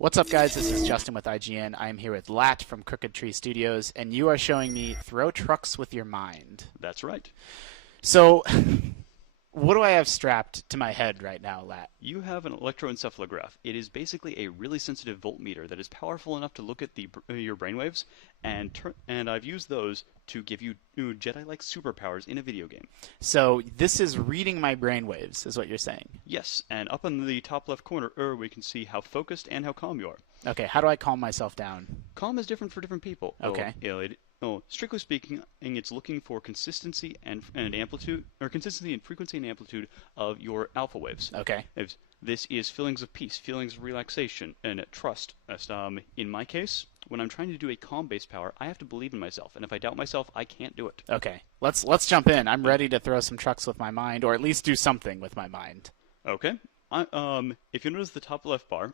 What's up, guys? This is Justin with IGN. I'm here with Lat from Crooked Tree Studios, and you are showing me Throw Trucks with Your Mind. That's right. So, what do I have strapped to my head right now, Lat? You have an electroencephalograph. It is basically a really sensitive voltmeter that is powerful enough to look at your brainwaves, and I've used those to give you Jedi-like superpowers in a video game. So, this is reading my brainwaves, is what you're saying. Yes, and up in the top left corner, we can see how focused and how calm you are. Okay, how do I calm myself down? Calm is different for different people. Okay. Strictly speaking, it's looking for consistency and amplitude, or consistency and frequency and amplitude of your alpha waves. Okay. This is feelings of peace, feelings of relaxation, and trust. In my case, when I'm trying to do a calm-based power, I have to believe in myself, and if I doubt myself, I can't do it. Okay, let's jump in. I'm ready to throw some trucks with my mind, or at least do something with my mind. Okay. If you notice the top left bar,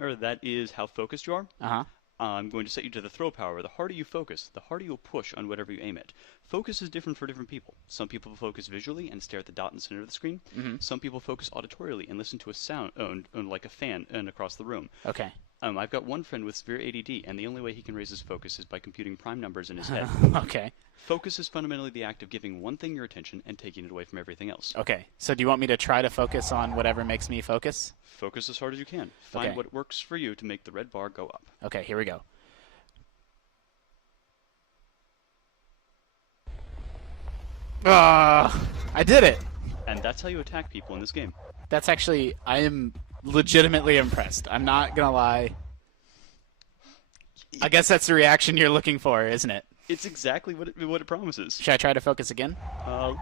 or that is how focused you are. Uh-huh. I'm going to set you to the throw power. The harder you focus, the harder you'll push on whatever you aim at. Focus is different for different people. Some people focus visually and stare at the dot in the center of the screen. Some people focus auditorially and listen to a sound, like a fan, across the room. Okay. I've got one friend with severe ADD, and the only way he can raise his focus is by computing prime numbers in his head. Okay. Focus is fundamentally the act of giving one thing your attention and taking it away from everything else. Okay, so do you want me to try to focus on whatever makes me focus? Focus as hard as you can. Find Okay. what works for you to make the red bar go up. Okay, here we go. I did it! And that's how you attack people in this game. That's actually, I am legitimately impressed. I'm not gonna lie. I guess that's the reaction you're looking for, isn't it? It's exactly what it promises. Should I try to focus again? I'm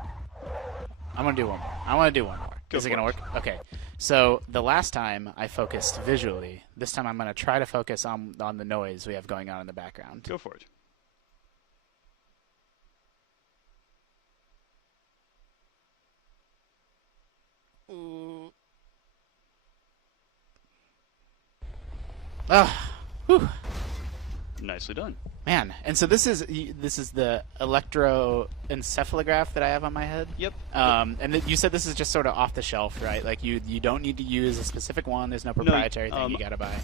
gonna do one more. I want to do one more. Go Is it for gonna it. work? Okay. So the last time I focused visually. This time I'm gonna try to focus on the noise we have going on in the background. Go for it. Whew. Nicely done. Man, and so this is the electroencephalograph that I have on my head. Yep. And you said this is just sort of off the shelf, right? Like you don't need to use a specific one. There's no proprietary thing you gotta buy.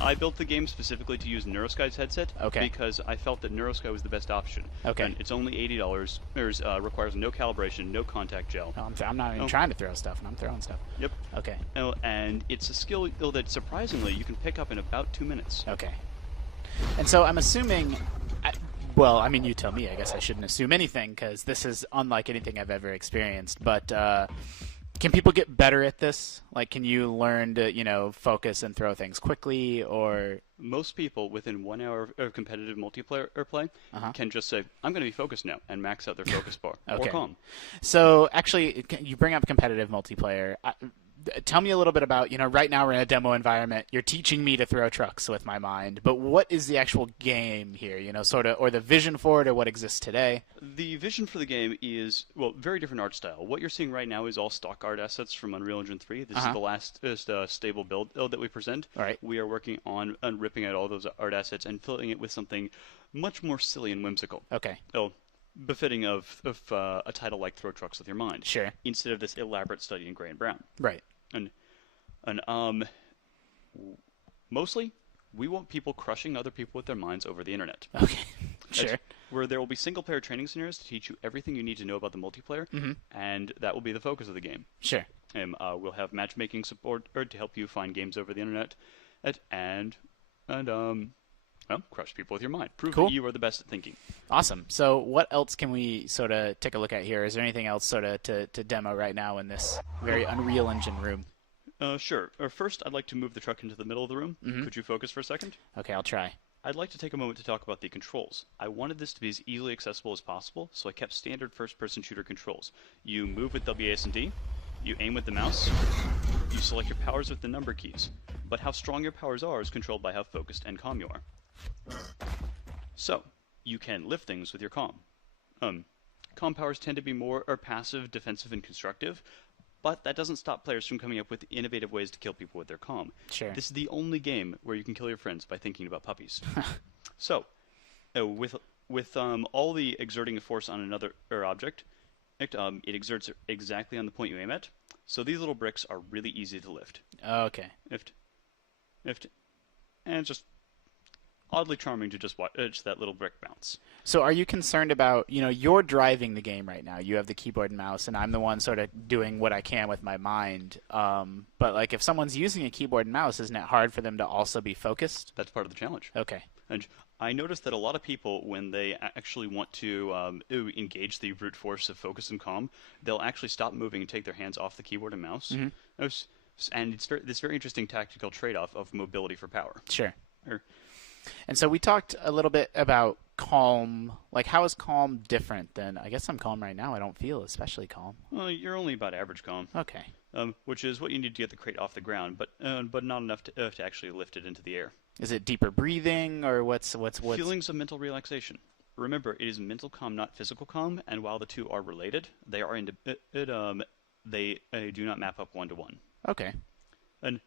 I built the game specifically to use NeuroSky's headset. Okay. Because I felt that NeuroSky was the best option. Okay. And it's only $80. Requires no calibration, no contact gel. No, I'm not even trying to throw stuff, and I'm throwing stuff. Yep. Okay. And it's a skill that surprisingly you can pick up in about 2 minutes. Okay. And so I'm assuming. Well, I mean, you tell me. I guess I shouldn't assume anything because this is unlike anything I've ever experienced. But can people get better at this? Like, can you learn to, focus and throw things quickly, or? Most people within 1 hour of competitive multiplayer play can just say, "I'm going to be focused now," and max out their focus bar Okay. or calm. So actually, you bring up competitive multiplayer. Tell me a little bit about, right now we're in a demo environment. You're teaching me to throw trucks with my mind, but what is the actual game here, sort of, or the vision for it, or what exists today? The vision for the game is, very different art style. What you're seeing right now is all stock art assets from Unreal Engine 3. This is the last stable build that we present. All right. We are working on ripping out all those art assets and filling it with something much more silly and whimsical. Okay. Befitting of a title like Throw Trucks with Your Mind. Sure. Instead of this elaborate study in gray and brown. Right. And mostly, we want people crushing other people with their minds over the internet. Okay. Sure. Where there will be single-player training scenarios to teach you everything you need to know about the multiplayer, and that will be the focus of the game. Sure. And we'll have matchmaking support to help you find games over the internet, and crush people with your mind. Prove Cool. that you are the best at thinking. Awesome. So what else can we sort of take a look at here? Is there anything else sort of to demo right now in this very Unreal Engine room? Sure. First, I'd like to move the truck into the middle of the room. Could you focus for a second? Okay, I'll try. I'd like to take a moment to talk about the controls. I wanted this to be as easily accessible as possible, so I kept standard first-person shooter controls. You move with WAS and D, you aim with the mouse, you select your powers with the number keys. But how strong your powers are is controlled by how focused and calm you are. So, you can lift things with your calm. Calm powers tend to be more passive, defensive, and constructive, but that doesn't stop players from coming up with innovative ways to kill people with their calm. Sure. This is the only game where you can kill your friends by thinking about puppies. So, with all the exerting a force on another object, it exerts exactly on the point you aim at. So these little bricks are really easy to lift. Okay. Lift. and it's just oddly charming to just watch that little brick bounce. So are you concerned about, you're driving the game right now. You have the keyboard and mouse, and I'm the one sort of doing what I can with my mind. But like if someone's using a keyboard and mouse, isn't it hard for them to also be focused? That's part of the challenge. Okay. And I noticed that a lot of people, when they actually want to engage the brute force of focus and calm, they'll actually stop moving and take their hands off the keyboard and mouse. Mm-hmm. And it's this very interesting tactical trade-off of mobility for power. Sure. And so we talked a little bit about calm. Like, how is calm different than? I guess I'm calm right now. I don't feel especially calm. Well, you're only about average calm. Okay. Which is what you need to get the crate off the ground, but not enough to actually lift it into the air. Is it deeper breathing, or what's feelings of mental relaxation? Remember, it is mental calm, not physical calm, and while the two are related, they are they do not map up one to one. Okay. And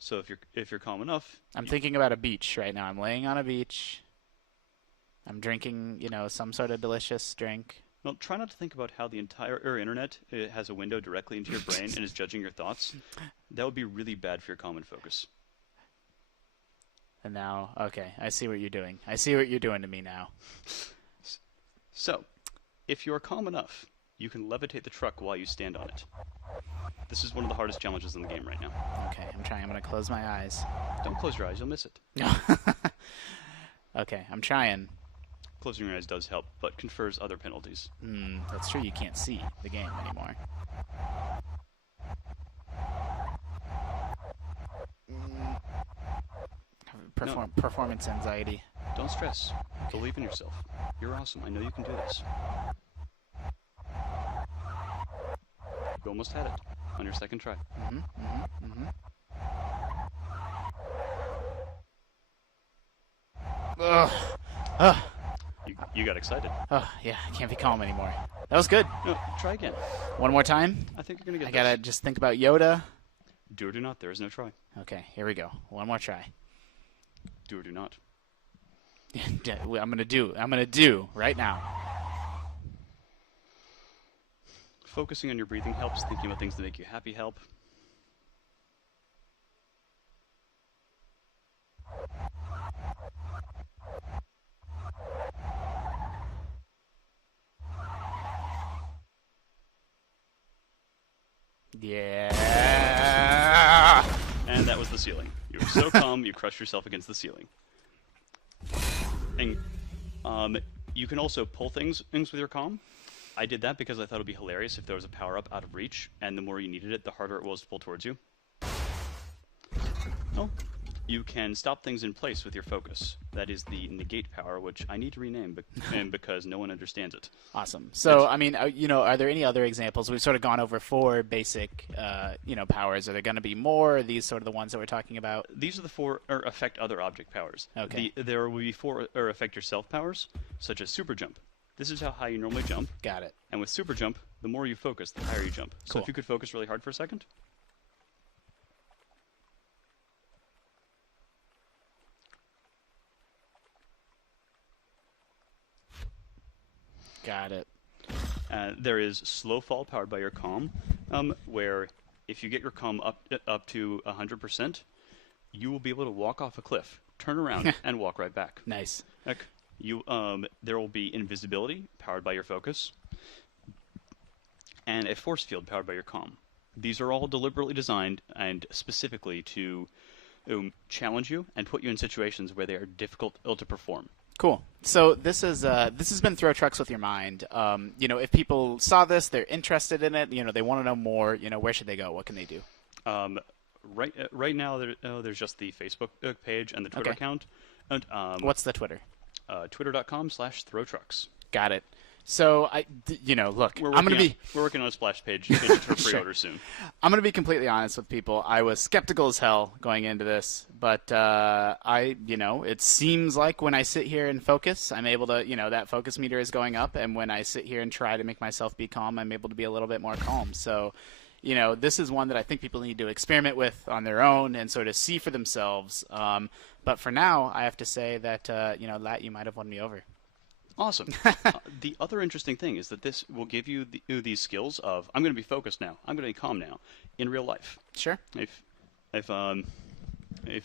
so if you're calm enough, I'm thinking about a beach right now. I'm laying on a beach. I'm drinking, some sort of delicious drink. Well, try not to think about how the entire internet has a window directly into your brain and is judging your thoughts. That would be really bad for your calm and focus. And now, okay, I see what you're doing. I see what you're doing to me now. So, if you are calm enough, you can levitate the truck while you stand on it. This is one of the hardest challenges in the game right now. Okay, I'm trying. I'm going to close my eyes. Don't close your eyes, you'll miss it. Okay, I'm trying. Closing your eyes does help, but confers other penalties. That's true. You can't see the game anymore. Performance anxiety. Don't stress. Believe in yourself. You're awesome. I know you can do this. You almost had it on your second try. Ugh. You got excited. Oh, yeah. I can't be calm anymore. That was good. No, try again. One more time? I think you're going to get I got to just think about Yoda. Do or do not. There is no try. Okay, here we go. One more try. Do or do not. I'm going to do right now. Focusing on your breathing helps. Thinking about things that make you happy help. Yeah. And that was the ceiling. You were so calm, you crushed yourself against the ceiling. And you can also pull things with your calm. I did that because I thought it would be hilarious if there was a power-up out of reach, and the more you needed it, the harder it was to pull towards you. Oh. You can stop things in place with your focus. That is the negate power, which I need to rename because no one understands it. Awesome. So, I mean, are there any other examples? We've sort of gone over 4 basic, powers. Are there going to be more? Are these sort of the ones that we're talking about? These are the 4 affect other object powers. Okay. There will be 4 affect yourself powers, such as super jump. This is how high you normally jump. Got it. And with super jump, the more you focus, the higher you jump. So Cool. if you could focus really hard for a second. Got it. There is slow fall powered by your calm, where if you get your calm up to 100%, you will be able to walk off a cliff, turn around, and walk right back. Nice. There will be invisibility powered by your focus, and a force field powered by your calm. These are all deliberately designed and specifically to challenge you and put you in situations where they are difficult to perform. Cool. So this has been Throw Trucks with Your Mind. If people saw this, they're interested in it. They want to know more. Where should they go? What can they do? Right now, there's just the Facebook page and the Twitter account. And, what's the Twitter? Twitter.com/throwtrucks. Got it. So look, we're working on a splash page for pre-order soon. I'm gonna be completely honest with people. I was skeptical as hell going into this, but it seems like when I sit here and focus, I'm able to, that focus meter is going up, and when I sit here and try to make myself be calm, I'm able to be a little bit more calm. So, this is one that I think people need to experiment with on their own and sort of see for themselves. But for now, I have to say that Lat, you might have won me over. Awesome. The other interesting thing is that this will give you these skills of, I'm going to be focused now, I'm going to be calm now, in real life. Sure. If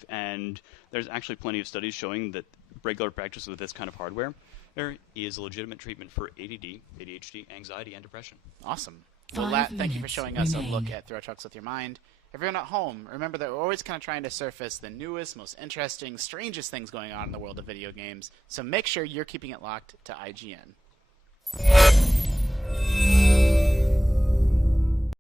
And there's actually plenty of studies showing that regular practice with this kind of hardware there is a legitimate treatment for ADD, ADHD, anxiety, and depression. Awesome. Well, 5 thank you for minutes showing us a remain. look at Throw Trucks with Your Mind. Everyone at home, remember that we're always kind of trying to surface the newest, most interesting, strangest things going on in the world of video games. So make sure you're keeping it locked to IGN.